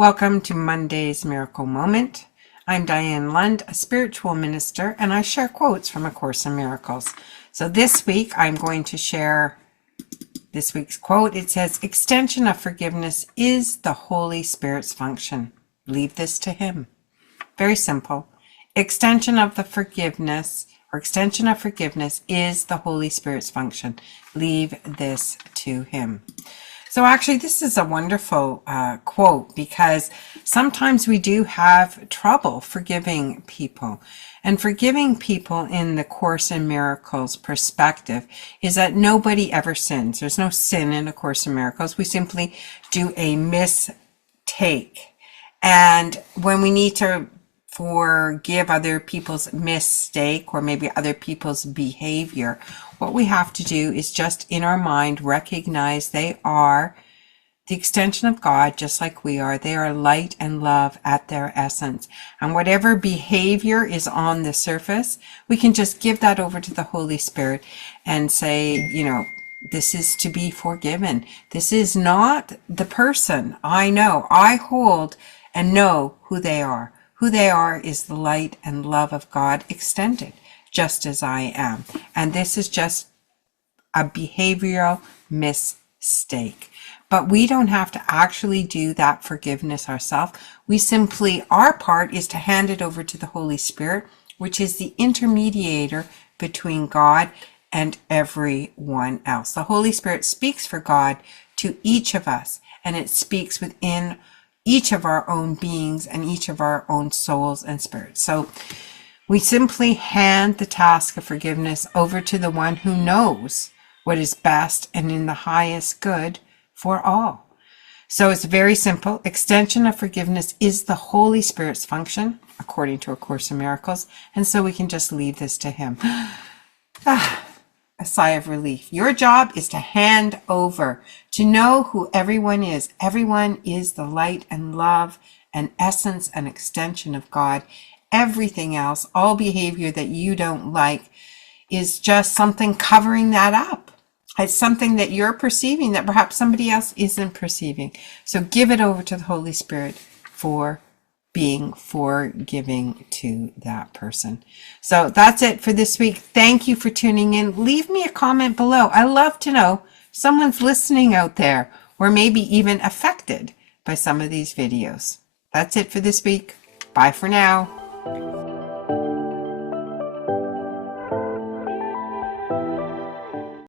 Welcome to Monday's Miracle Moment. I'm Diane Lund, a spiritual minister, and I share quotes from A Course in Miracles. So this week, I'm going to share this week's quote. It says, "Extension of forgiveness is the Holy Spirit's function. Leave this to Him." Very simple. Extension of forgiveness is the Holy Spirit's function. Leave this to Him. So actually, this is a wonderful quote, because sometimes we do have trouble forgiving people. And forgiving people in the Course in Miracles perspective is that nobody ever sins. There's no sin in A Course in Miracles. We simply do a mistake. And when we need to forgive other people's mistake or maybe other people's behavior, what we have to do is just in our mind recognize they are the extension of God, just like we are. They are light and love at their essence. And whatever behavior is on the surface, we can just give that over to the Holy Spirit and say, this is to be forgiven. This is not the person I know. I hold and know who they are. Who they are is the light and love of God extended, just as I am. And this is just a behavioral mistake. But we don't have to actually do that forgiveness ourselves. We simply, our part is to hand it over to the Holy Spirit, which is the intermediator between God and everyone else. The Holy Spirit speaks for God to each of us, and it speaks within each of our own beings and each of our own souls and spirits. So we simply hand the task of forgiveness over to the one who knows what is best and in the highest good for all. So it's very simple. Extension of forgiveness is the Holy Spirit's function, according to A Course in Miracles. And so we can just leave this to Him. A sigh of relief. Your job is to hand over, to know who everyone is. Everyone is the light and love and essence and extension of God. Everything else, all behavior that you don't like, is just something covering that up. It's something that you're perceiving that perhaps somebody else isn't perceiving. So give it over to the Holy Spirit for being forgiving to that person. So that's it for this week. Thank you for tuning in. Leave me a comment below. I love to know someone's listening out there or maybe even affected by some of these videos. That's it for this week. Bye for now.